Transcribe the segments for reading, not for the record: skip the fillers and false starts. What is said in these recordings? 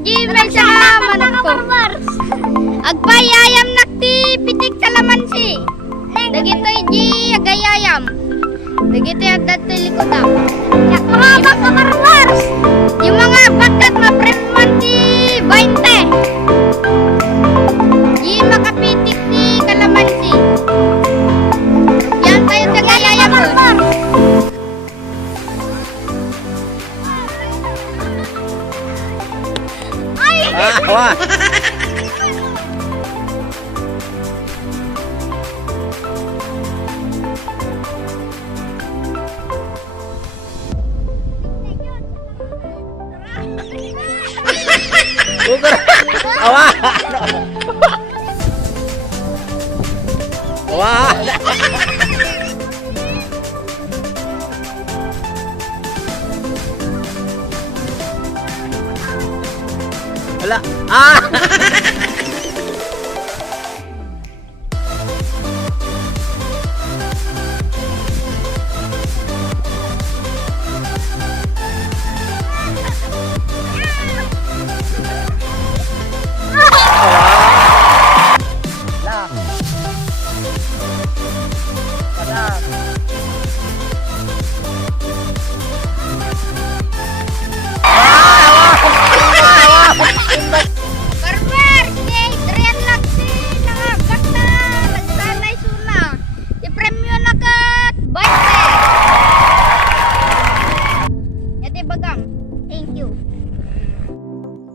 may salaman ko. Agpayayam nakti pitik kalamansi. Dagitoy G agayayam. Dagitoy at dati likotam. Yak mga baka marwars. Yung mga bakat mapremanti 20. G makapitik ni kalamansi. Yan tayo tagayayam. Wah. Bukan. Wah. Wah. Wala. Ah.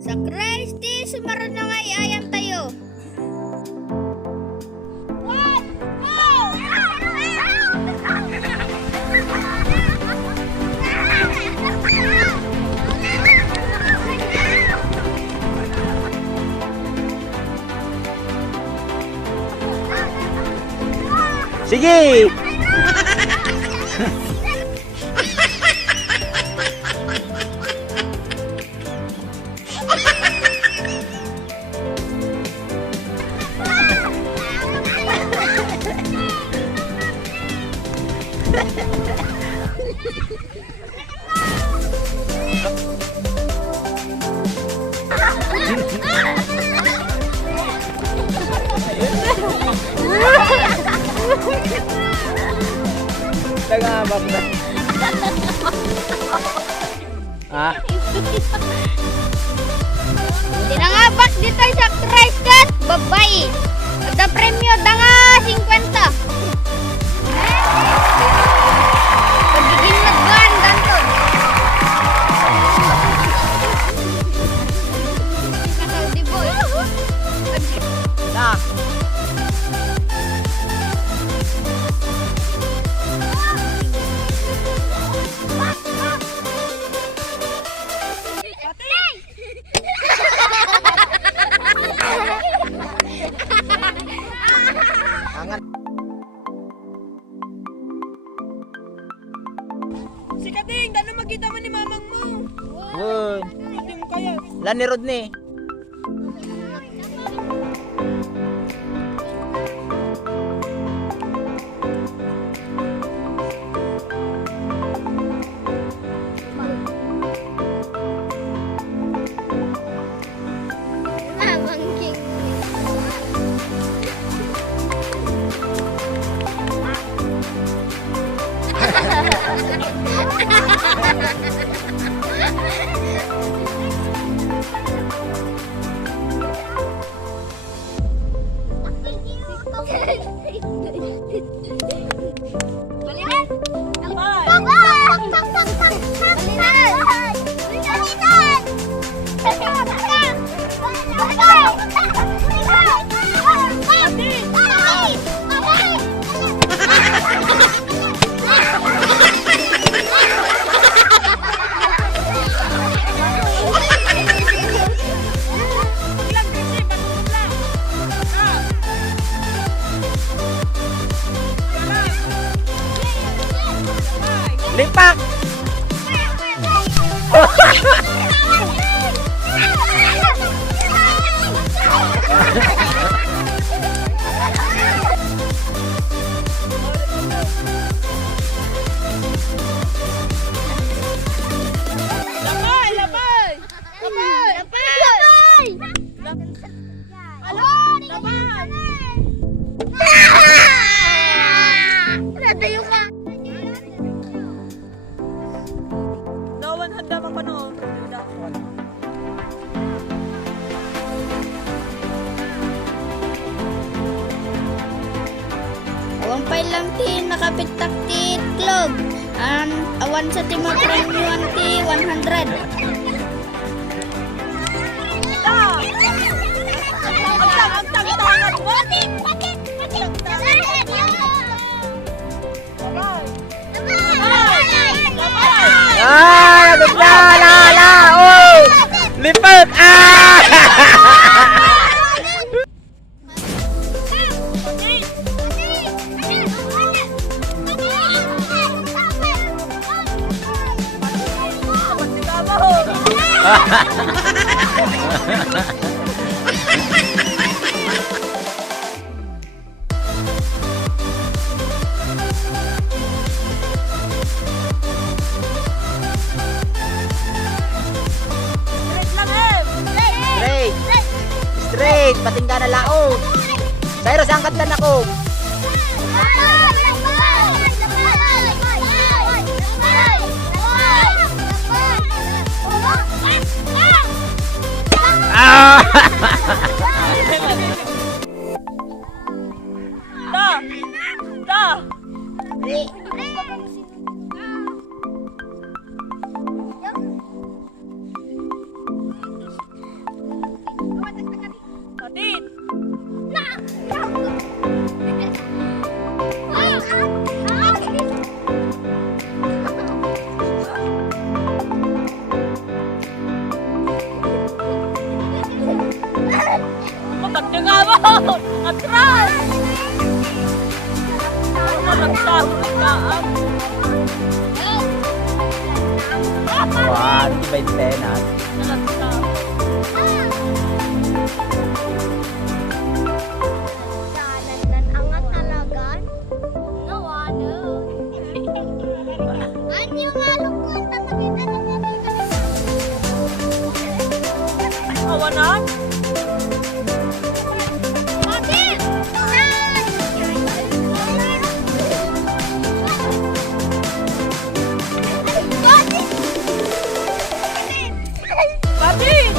Sa Christy, sumaran na nga ayam tayo. What? Go! Sige! Nagabak na. Ah? Dinangabak dito sa Christ kat babae. Ada premyo danga 50. Pagiging nagban danton. Saudi boy. Nah. Si Kading, dano magkita mo ni mamang mo. Wood. Hindi mo kaya. Lan ni Rodney. Lipak! Lapay! Lapay! Lapay! Lapay! Alo, laban! Nadayo ka. Nawan handa pa panood. Awang pay lang ti nakapitak ti club. Awan sa ti ma-premium ti 100. Ah, ganda, la, oh! Lipat! Ah! Straight, patingga na lao. Cyrus, angkat dan ako. Ah! Atin! Matagda nga mo! Atras! Nalagsaw ang kaan. Wah, di ba yung tenas? Nalagsaw. Dalan angat talaga. Nawano. Anyo nga lukon makita na Awanan? Bakit? Atin!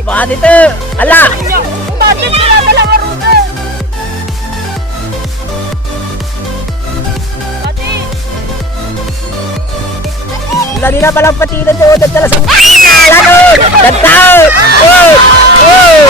Baka dito! Ala! Atin! Pinadala ka ruta! Atin! Lali na palang patinan doon. Nagdala sa... Lalo! Nagtao! Oh! Oh!